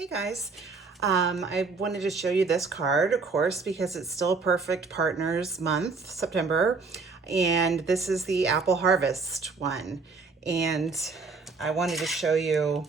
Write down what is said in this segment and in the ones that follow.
Hey guys, I wanted to show you this card, of course, because it's still Perfect Partners Month, September, and this is the Apple Harvest one. And I wanted to show you,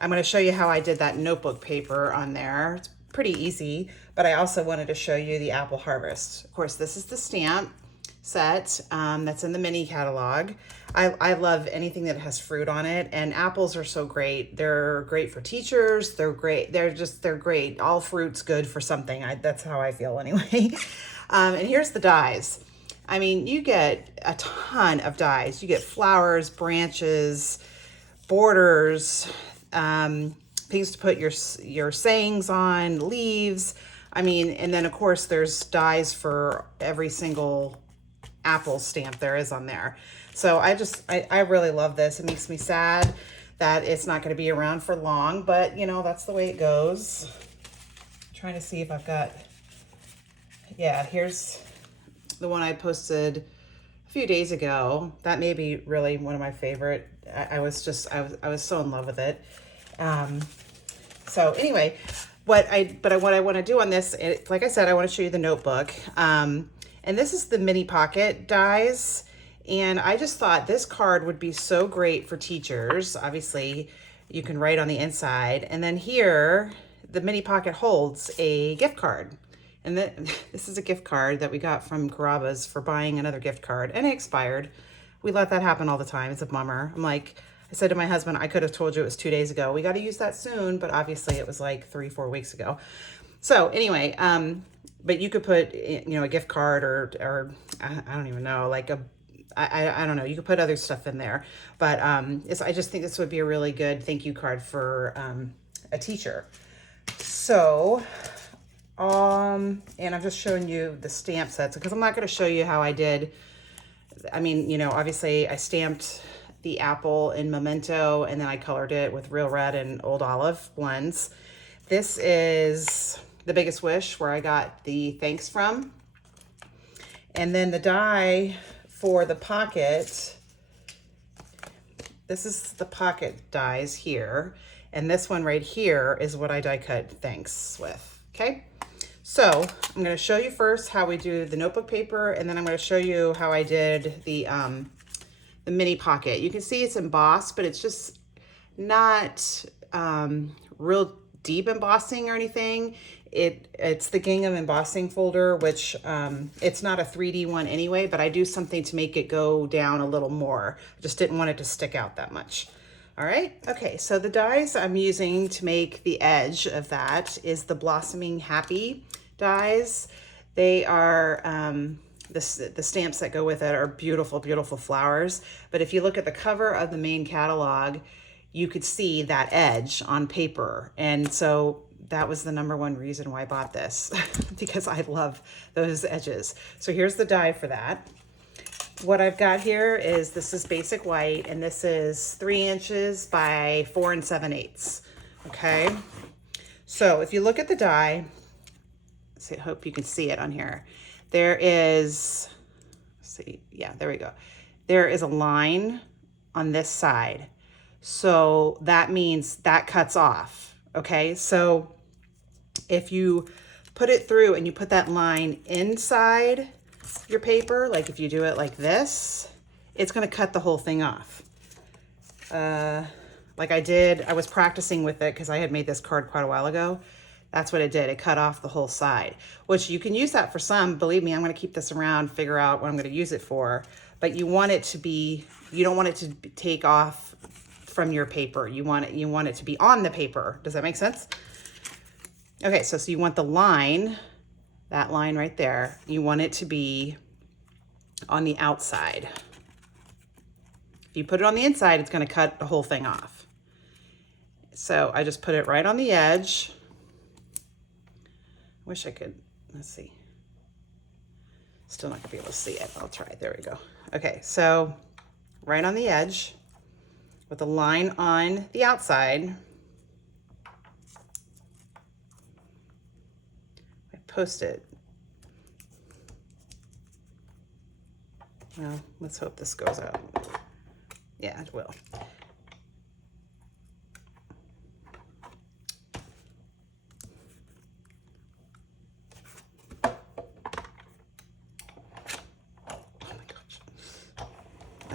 I'm going to show you how I did that notebook paper on there. It's pretty easy, but I also wanted to show you the Apple Harvest. Of course, this is the stamp set that's in the mini catalog. I love anything that has fruit on it, and apples are so great. They're great for teachers. They're great. They're great. All fruit's good for something. That's how I feel anyway. And here's the dies. I mean, you get a ton of dies. You get flowers, branches, borders, things to put your sayings on, leaves. I mean, and then of course there's dies for every single Apple stamp there is on there. So I really love this. It makes me sad that it's not going to be around for long, but you know, that's the way it goes. I'm trying to see if I've got, yeah, here's the one I posted a few days ago. That may be really one of my favorite. I was so in love with it. So anyway, what I want to do on this, like I said, I want to show you the notebook. And this is the mini pocket dies. And I just thought this card would be so great for teachers. Obviously, you can write on the inside. And then here, the mini pocket holds a gift card. And this is a gift card that we got from Carrabba's for buying another gift card. And it expired. We let that happen all the time. It's a bummer. I said to my husband, I could have told you it was 2 days ago. We got to use that soon. But obviously, it was like 3-4 weeks ago. So anyway, but you could put, you know, a gift card or I don't even know, like I don't know. You could put other stuff in there, but I just think this would be a really good thank you card for a teacher. So, and I'm just showing you the stamp sets because I'm not going to show you how I did. I mean, you know, obviously I stamped the apple in Memento and then I colored it with Real Red and Old Olive blends. This is The Biggest Wish, where I got the thanks from. And then the die for the pocket, this is the pocket dies here. And this one right here is what I die cut thanks with, okay? So I'm gonna show you first how we do the notebook paper, and then I'm gonna show you how I did the mini pocket. You can see it's embossed, but it's just not real deep embossing or anything. It's the Gingham embossing folder, which it's not a 3D one anyway, but I do something to make it go down a little more. I just didn't want it to stick out that much. All right, okay, so the dies I'm using to make the edge of that is the Blossoming Happy dies. They are, the stamps that go with it are beautiful, beautiful flowers. But if you look at the cover of the main catalog, you could see that edge on paper. And so that was the #1 reason why I bought this because I love those edges. So here's the die for that. What I've got here is, this is basic white, and this is 3 inches by 4 7/8. Okay. So if you look at the die, I hope you can see it on here. There is, let's see, yeah, there we go. There is a line on this side. So that means that cuts off. Okay. So if you put it through and you put that line inside your paper, like if you do it like this, it's going to cut the whole thing off. Like I was practicing with it because I had made this card quite a while ago. That's what it did. It cut off the whole side, which you can use that for some. Believe me, I'm going to keep this around, figure out what I'm going to use it for. But you want it to be, you don't want it to take off from your paper. You want it to be on the paper. Does that make sense? Okay, so you want the line, that line right there, you want it to be on the outside. If you put it on the inside, it's going to cut the whole thing off. So I just put it right on the edge. Wish I could, let's see. Still not gonna be able to see it. I'll try. There we go. Okay, so right on the edge with a line on the outside. I post it. Well, let's hope this goes out. Yeah, it will.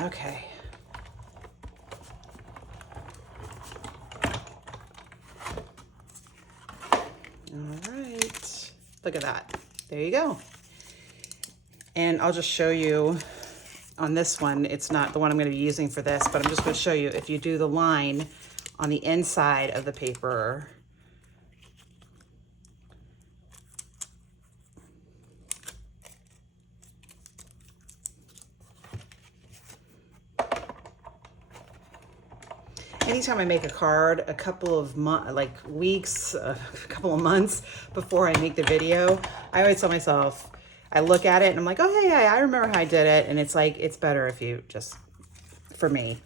Okay. All right. Look at that. There you go. And I'll just show you on this one. It's not the one I'm going to be using for this, but I'm just going to show you if you do the line on the inside of the paper. Anytime I make a card, a couple of weeks, a couple of months before I make the video, I always tell myself, I look at it and I'm like, oh yeah, I remember how I did it. And it's like, it's better if you just, for me,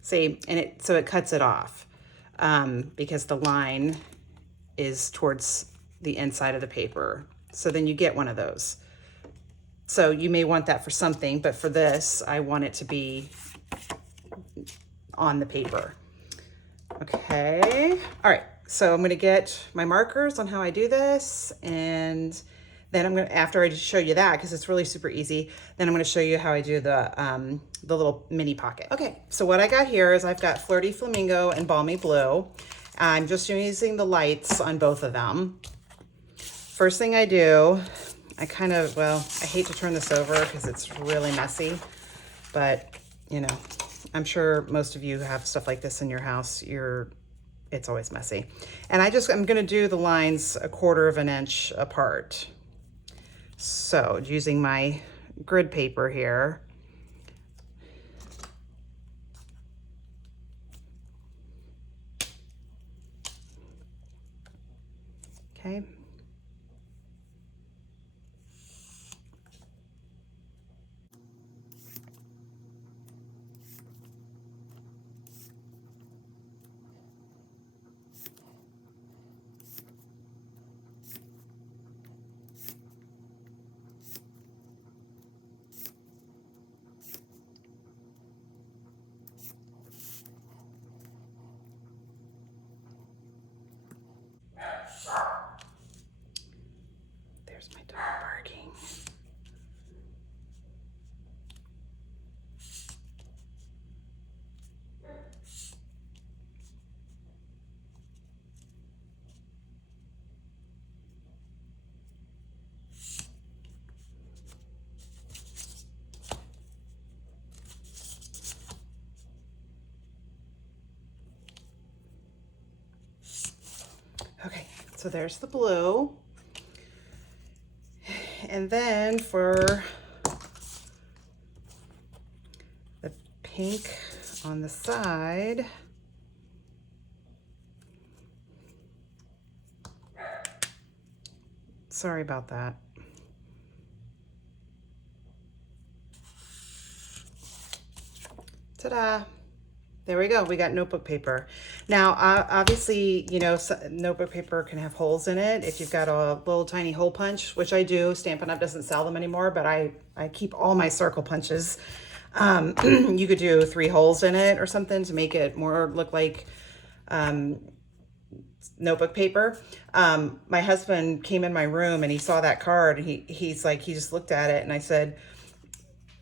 see, and so it cuts it off because the line is towards the inside of the paper. So then you get one of those. So you may want that for something, but for this, I want it to be on the paper. Okay, all right, so I'm gonna get my markers on how I do this, and then I'm gonna, after I show you that, because it's really super easy, then I'm gonna show you how I do the little mini pocket. Okay, so what I got here is I've got Flirty Flamingo and Balmy Blue. I'm just using the lights on both of them. First thing I do, I hate to turn this over because it's really messy, but you know, I'm sure most of you have stuff like this in your house. It's always messy. And I'm gonna do the lines 1/4 of an inch apart. So using my grid paper here. Okay. There's my dog barking. Okay, so there's the blue. And then for the pink on the side, sorry about that. Ta-da! There we go. We got notebook paper. Now, obviously, you know, notebook paper can have holes in it. If you've got a little tiny hole punch, which I do, Stampin' Up! Doesn't sell them anymore, but I keep all my circle punches. You could do 3 holes in it or something to make it more look like notebook paper. My husband came in my room and he saw that card. And he's like, he just looked at it, and I said,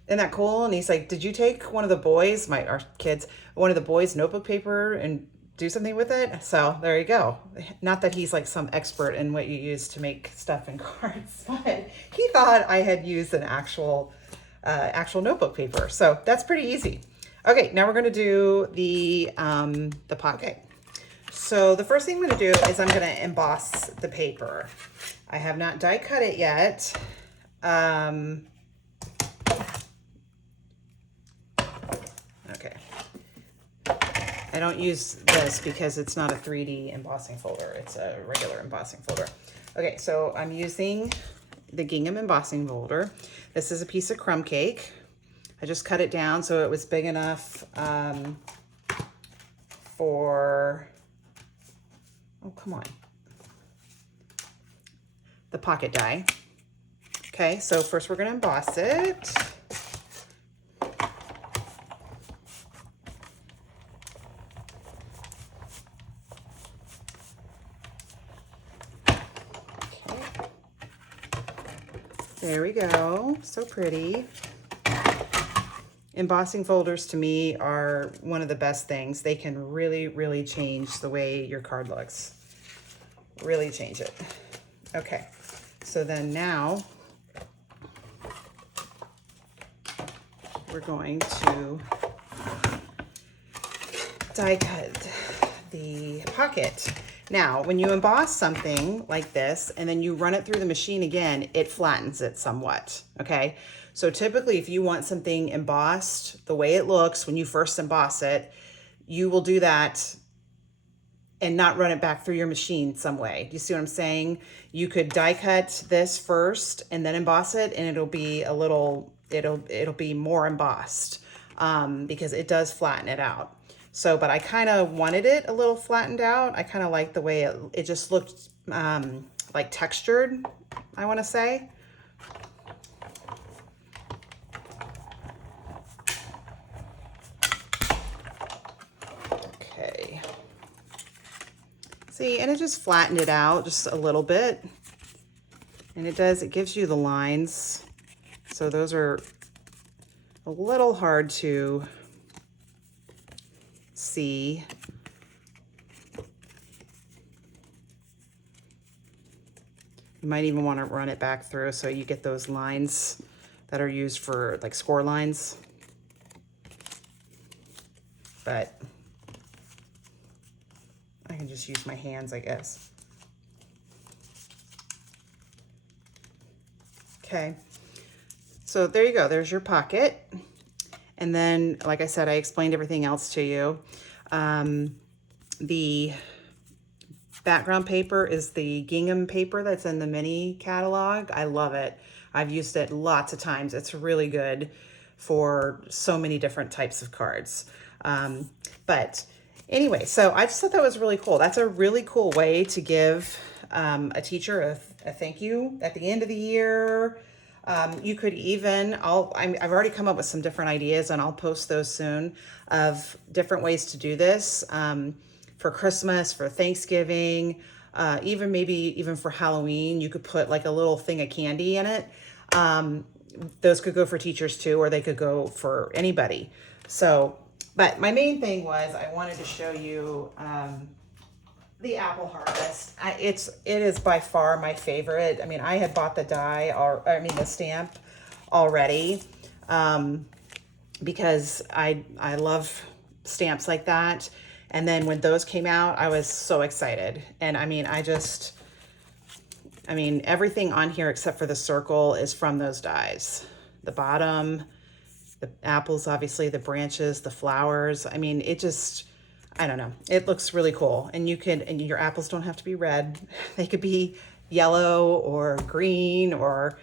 isn't that cool? And he's like, did you take one of the boys, our kids, one of the boys' notebook paper and do something with it? So there you go. Not that he's like some expert in what you use to make stuff in cards, but he thought I had used an actual notebook paper. So that's pretty easy. Okay, now we're gonna do the pocket. So the first thing I'm gonna do is I'm gonna emboss the paper. I have not die cut it yet. Okay. I don't use this because it's not a 3D embossing folder. It's a regular embossing folder. Okay, so I'm using the Gingham embossing folder. This is a piece of crumb cake. I just cut it down so it was big enough for, oh, come on, the pocket die. Okay, so first we're gonna emboss it. There we go, so pretty. embossing folders to me are one of the best things. They can really, really change the way your card looks. Really change it. Okay, so then now we're going to die cut the pocket. Now, when you emboss something like this and then you run it through the machine again, it flattens it somewhat, okay? So typically if you want something embossed the way it looks when you first emboss it, you will do that and not run it back through your machine some way. Do you see what I'm saying? You could die cut this first and then emboss it, and it'll be a little, it'll be more embossed because it does flatten it out. So, but I kind of wanted it a little flattened out. I kind of like the way it just looked like textured, I want to say. Okay. See, and it just flattened it out just a little bit. And it gives you the lines. So those are a little hard to see. You might even want to run it back through so you get those lines that are used for like score lines. But I can just use my hands, I guess. Okay, so there you go. There's your pocket. And then, like I said, I explained everything else to you. The background paper is the gingham paper that's in the mini catalog. I love it. I've used it lots of times. It's really good for so many different types of cards. But anyway, so I just thought that was really cool. That's a really cool way to give a teacher a thank you at the end of the year. You could even, I've already come up with some different ideas, and I'll post those soon, of different ways to do this for Christmas, for Thanksgiving, maybe even for Halloween. You could put like a little thing of candy in it. Those could go for teachers too, or they could go for anybody. So, but my main thing was I wanted to show you the Apple Harvest. It is by far my favorite. I mean, I had bought the the stamp already because I love stamps like that. And then when those came out, I was so excited. And I mean, everything on here except for the circle is from those dies. The bottom, the apples, obviously, the branches, the flowers. I mean, it just, I don't know. It looks really cool. And and your apples don't have to be red. They could be yellow or green or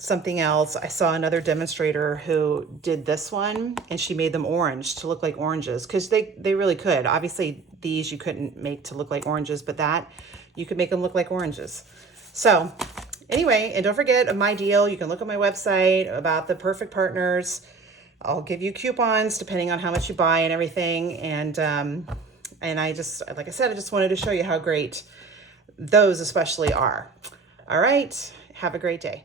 something else. I saw another demonstrator who did this one, and she made them orange to look like oranges, because they really could. Obviously, these you couldn't make to look like oranges, but that you could make them look like oranges. So anyway, and don't forget my deal. You can look at my website about the Perfect Partners. I'll give you coupons depending on how much you buy and everything. And I just, like I said, I just wanted to show you how great those especially are. All right. Have a great day.